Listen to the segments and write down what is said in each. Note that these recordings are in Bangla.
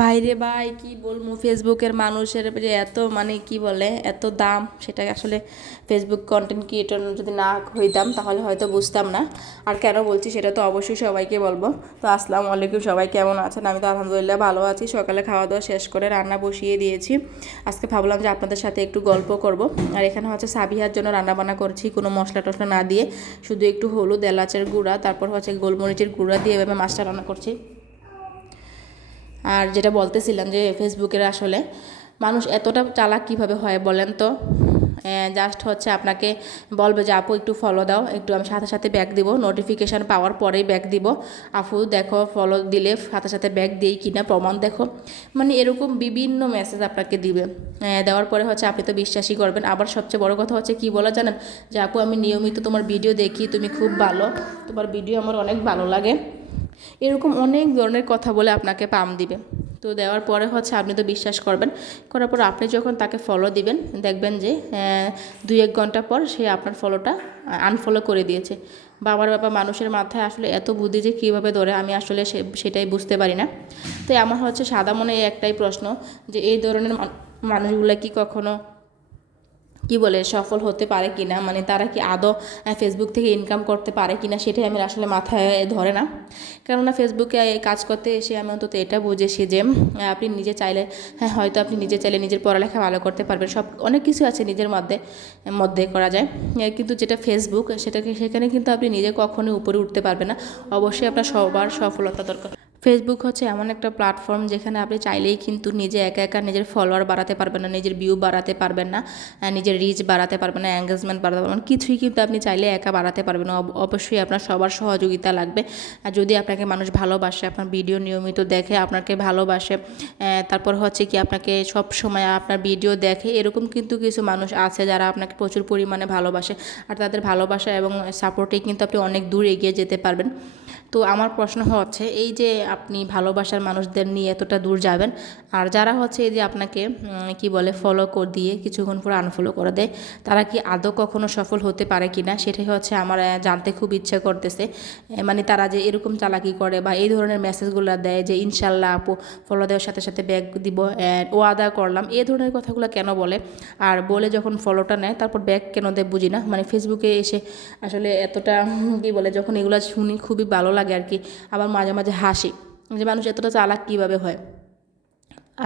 ভাইরে ভাই কি বলবো, ফেসবুকের মানুষের যে এত মানে কি বলে এত দাম, সেটা আসলে ফেসবুক কন্টেন্ট ক্রিয়েটর যদি না হইতাম তাহলে হয়তো বুঝতাম না। আর কেন বলছি সেটা তো অবশ্যই সবাইকে বলবো। তো আসসালামু আলাইকুম, সবাই কেমন আছেন? আমি তো আলহামদুলিল্লাহ ভালো আছি। সকালে খাওয়া দাওয়া শেষ করে রান্না বসিয়ে দিয়েছি। আজকে ভাবলাম যে আপনাদের সাথে একটু গল্প করব। আর এখানে হচ্ছে সাবিহার জন্য রান্না বান্না করছি, কোনো মশলা টশলা না দিয়ে, শুধু একটু হলুদ, এলাচের গুঁড়া, তারপর হচ্ছে গোলমরিচের গুঁড়া দিয়ে এভাবে মাছটা রান্না করছি। আর যেটা বলতেছিলাম যে ফেসবুকের আসলে মানুষ এতটা চালাক কীভাবে হয় বলেন তো। জাস্ট হচ্ছে আপনাকে বলবে যে আপু একটু ফলো দাও, একটু আমি সাথে সাথে ব্যাক দিব, নোটিফিকেশান পাওয়ার পরেই ব্যাক দিব। আপু দেখো ফলো দিলে সাথে সাথে ব্যাক দিই কিনা প্রমাণ দেখো, মানে এরকম বিভিন্ন মেসেজ আপনাকে দিবে। দেওয়ার পরে হচ্ছে আপনি তো বিশ্বাসই করবেন। আবার সবচেয়ে বড় কথা হচ্ছে কি বলা জানেন, যে আপু আমি নিয়মিত তোমার ভিডিও দেখি, তুমি খুব ভালো, তোমার ভিডিও আমার অনেক ভালো লাগে, এরকম অনেক ধরনের কথা বলে আপনাকে পাম দিবে। তো দেওয়ার পরে হচ্ছে আপনি তো বিশ্বাস করবেন। করার পর আপনি যখন তাকে ফলো দিবেন, দেখবেন যে 2-1 ঘন্টা পর সে আপনার ফলোটা আনফলো করে দিয়েছে। বাবার বাবা, মানুষের মাথায় আসলে এত বুদ্ধি যে কীভাবে ধরে আমি আসলে সেটাই বুঝতে পারি না। তো আমার হচ্ছে সাদা মনে একটাই প্রশ্ন, যে এই ধরনের মানুষগুলো কি কখনো কি বলে সফল হতে পারে কিনা, মানে তারা কি আদৌ ফেসবুক থেকে ইনকাম করতে পারে কিনা, সেটাই আমি আসলে মাথায় ধরে না। কেননা ফেসবুকে কাজ করতে এসে আমি অন্তত এটা বুঝেছি যে আপনি নিজে চাইলে, হ্যাঁ হয়তো আপনি নিজে চাইলে নিজের পড়ালেখা ভালো করতে পারবেন, সব অনেক কিছু আছে নিজের মধ্যে মধ্যে করা যায়। কিন্তু যেটা ফেসবুক, সেখানে কিন্তু আপনি নিজে কখনোই উপরে উঠতে পারবেন না। অবশ্যই আপনার সবার সফলতা দরকার। ফেসবুক হচ্ছে এমন একটা প্ল্যাটফর্ম যেখানে আপনি চাইলেই কিন্তু নিজে একা একা নিজের ফলোয়ার বাড়াতে পারবেন না, নিজের ভিউ বাড়াতে পারবেন না, নিজের রিচ বাড়াতে পারবেন না, এঙ্গেজমেন্ট বাড়াতে পারবেন না, কিছুই কিন্তু আপনি চাইলে একা বাড়াতে পারবেন না। অবশ্যই আপনার সবার সহযোগিতা লাগবে। আর যদি আপনাকে মানুষ ভালোবাসে, আপনার ভিডিও নিয়মিত দেখে, আপনাকে ভালোবাসে, তারপর হচ্ছে কি আপনাকে সব সময় আপনার ভিডিও দেখে, এরকম কিন্তু কিছু মানুষ আছে যারা আপনাকে প্রচুর পরিমাণে ভালোবাসে। আর তাদের ভালোবাসা এবং সাপোর্টেই কিন্তু আপনি অনেক দূর এগিয়ে যেতে পারবেন। তো আমার প্রশ্ন হচ্ছে, এই যে আপনি ভালোবাসার মানুষদের নিয়ে এতটা দূর যাবেন, আর যারা হচ্ছে এই যে আপনাকে কি বলে ফলো করে দিয়ে কিছুক্ষণ পর আনফলো করে দেয়, তারা কি আদৌ কখনো সফল হতে পারে কি না, সেটাই হচ্ছে আমার জানতে খুব ইচ্ছা করতেছে। মানে তারা যে এরকম চালাকি করে বা এই ধরনের মেসেজগুলো দেয় যে ইনশাল্লাহ আপু ফলো দেওয়ার সাথে সাথে ব্যাক দিব, ও আদা করলাম, এই ধরনের কথাগুলো কেন বলে, আর বলে যখন ফলোটা নেয় তারপর ব্যাক কেন দেয় বুঝি না। মানে ফেসবুকে এসে আসলে এতটা কি বলে, যখন এগুলো শুনি খুবই ভালো লাগে আর কি। আবার মাঝে মাঝে হাসি যে মানুষ এতটা চালাক কীভাবে হয়।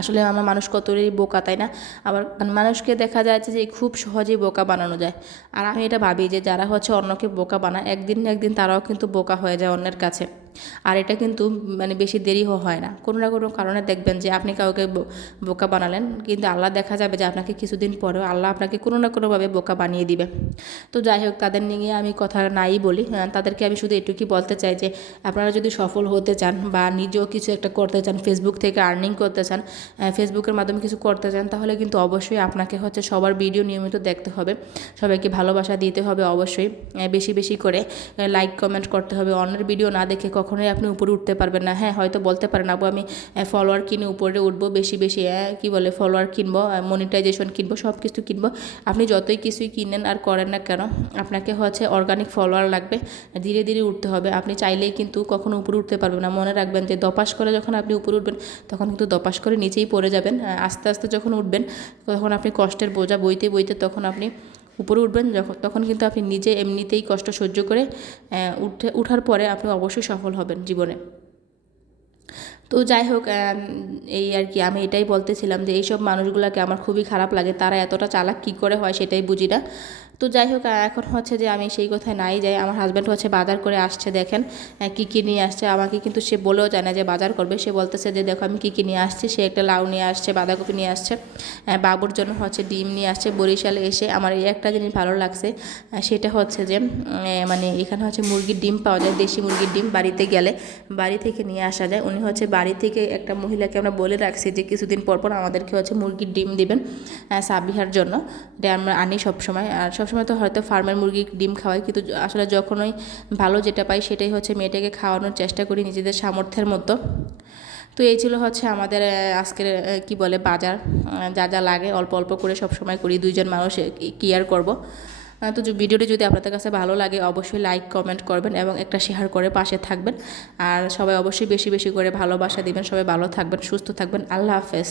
আসলে আমার মানুষ কতই বোকা, তাই না? আবার মানুষকে দেখা যাচ্ছে যে খুব সহজেই বোকা বানানো যায়। আর আমি এটা ভাবি যে যারা হচ্ছে অন্যকে বোকা বানায়, একদিন না একদিন তারাও কিন্তু বোকা হয়ে যায় অন্যের কাছে। আর এটা কিন্তু মানে বেশি দেরিও হয় না, কোনো না কোনো কারণে দেখবেন যে আপনি কাউকে বোকা বানালেন, কিন্তু আল্লাহ দেখা যাবে যে আপনাকে কিছুদিন পরেও আল্লাহ আপনাকে কোনো না কোনোভাবে বোকা বানিয়ে দিবে। তো যাই হোক, তাদের নিয়ে আমি কথা নাই বলি। তাদেরকে আমি শুধু এটুকুই বলতে চাই যে আপনারা যদি সফল হতে চান বা নিজেও কিছু একটা করতে চান, ফেসবুক থেকে আর্নিং করতে চান, ফেসবুকের মাধ্যমে কিছু করতে চান, তাহলে কিন্তু অবশ্যই আপনাকে হচ্ছে সবার ভিডিও নিয়মিত দেখতে হবে, সবাইকে ভালোবাসা দিতে হবে, অবশ্যই বেশি বেশি করে লাইক কমেন্ট করতে হবে। অন্যের ভিডিও না দেখে কখনোই আপনি উপরে উঠতে পারবেন না। হ্যাঁ হয়তো বলতে পারেন আপু আমি ফলোয়ার কিনে উপরে উঠবো, বেশি বেশি কি বলে ফলোয়ার কিনবো, মনিটাইজেশন কিনবো, সব কিছু কিনবো। আপনি যতই কিছুই কিনেন আর করেন না কেন, আপনাকে হচ্ছে অর্গানিক ফলোয়ার লাগবে, ধীরে ধীরে উঠতে হবে। আপনি চাইলেই কিন্তু কখনো উপরে উঠতে পারবেন না। মনে রাখবেন যে দপাস করে যখন আপনি উপরে উঠবেন, তখন কিন্তু দপাস করে নিচেই পড়ে যাবেন। আস্তে আস্তে যখন উঠবেন, তখন আপনি কষ্টের বোঝা বইতে বইতে তখন আপনি উপরে উঠবেন, তখন কিন্তু আপনি নিজে এমনিতেই কষ্ট সহ্য করে উঠার পরে আপনি অবশ্যই সফল হবেন জীবনে। তো যাই হোক, এই আর কি আমি এটাই বলতেছিলাম যে এইসব মানুষগুলোকে আমার খুবই খারাপ লাগে, তারা এতটা চালাক কী করে হয় সেটাই বুঝি না। তো যাই হোক, এখন হচ্ছে যে আমি সেই কথায় নাই যাই। আমার হাজব্যান্ড হচ্ছে বাজার করে আসছে, দেখেন কী কী নিয়ে আসছে। আমাকে কিন্তু সে বলেও যায় না যে বাজার করবে, সে বলতেছে যে দেখো আমি কী কী নিয়ে আসছি। সে একটা লাউ নিয়ে আসছে, বাঁধাকপি নিয়ে আসছে, বাবুর জন্য হচ্ছে ডিম নিয়ে আসছে। বরিশালে এসে আমার এই একটা জিনিস ভালো লাগছে, সেটা হচ্ছে যে মানে এখানে হচ্ছে মুরগির ডিম পাওয়া যায়, দেশি মুরগির ডিম বাড়িতে গেলে বাড়ি থেকে নিয়ে আসা যায়। উনি হচ্ছে বাড়ি থেকে একটা মহিলাকে আমরা বলে রাখছি যে কিছুদিন পর পর আমাদেরকে হচ্ছে মুরগির ডিম দিবেন সাবিহার জন্য। এটা আমরা আনি সবসময়। আর সবসময় তো হয়তো ফার্মের মুরগির ডিম খাওয়াই, কিন্তু আসলে যখনই ভালো যেটা পাই সেটাই হচ্ছে মেয়েটাকে খাওয়ানোর চেষ্টা করি নিজেদের সামর্থ্যের মতো। তো এই ছিল হচ্ছে আমাদের আজকের কি বলে বাজার, যা যা লাগে অল্প অল্প করে সব সময় করি, দুইজন মানুষ কেয়ার করব। তো ভিডিওটি যদি আপনাদের কাছে ভালো লাগে অবশ্যই লাইক কমেন্ট করবেন এবং একটা শেয়ার করে পাশে থাকবেন। আর সবাই অবশ্যই বেশি বেশি করে ভালোবাসা দিবেন। সবাই ভালো থাকবেন, সুস্থ থাকবেন। আল্লাহ হাফেজ।